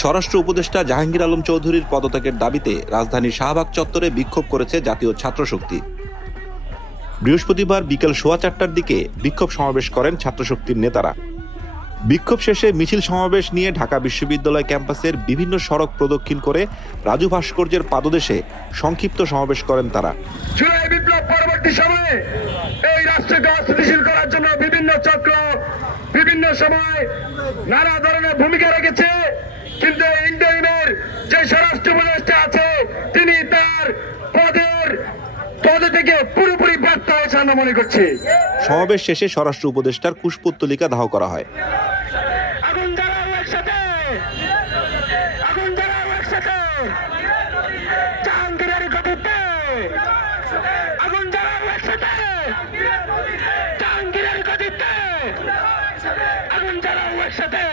স্বরাষ্ট্র উপদেষ্টা জাহাঙ্গীর আলম চৌধুরীর পদত্যাগের দাবিতে রাজধানীর শাহবাগ চত্বরে বিক্ষোভ করেছে জাতীয় ছাত্রশক্তি। বৃহস্পতিবার বিকেল 4:15টার দিকে বিক্ষোভ সমাবেশ করেন ছাত্রশক্তির নেতারা। বিক্ষোভ শেষে মিছিল সমাবেশ নিয়ে ঢাকা বিশ্ববিদ্যালয় ক্যাম্পাসের বিভিন্ন সড়ক প্রদক্ষিণ করে রাজু ভাস্কর্যের পাদদেশে সংক্ষিপ্ত সমাবেশ করেন তারা। জুলাই বিপ্লব পরবর্তী সময়ে এই রাষ্ট্রকে অস্থিতিশীল করার জন্য বিভিন্ন চক্র বিভিন্ন সময় নানা ধরনের ভূমিকা রেখেছে, কিন্তু ইন্টারিমের যে স্বরাষ্ট্র উপদেষ্টা আছে তিনি তার পদে থেকে পুরোপুরি ব্যর্থ হয়েছে আমরা মনে করছি। সমাবেশ শেষে স্বরাষ্ট্র উপদেষ্টার কুশপুত্তলিকা দাহ করা হয়। আগুন জ্বালাও একসাথে, আগুন জ্বালাও একসাথে, জাহাঙ্গীরের গতিতে আগুন জ্বালাও একসাথে, জাহাঙ্গীরের গতিতে আগুন জ্বালাও একসাথে।